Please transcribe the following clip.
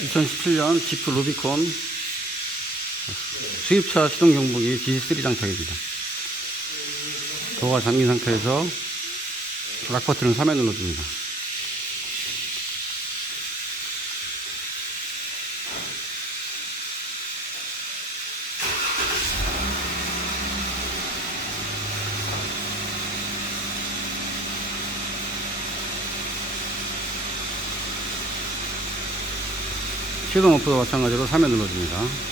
2017년 지프 루비콘 수입차 시동 경보기 G3 장착입니다. 도어가 잠긴 상태에서 락 버튼을 3회 눌러줍니다. 시동 오프도 마찬가지로 3회 눌러줍니다.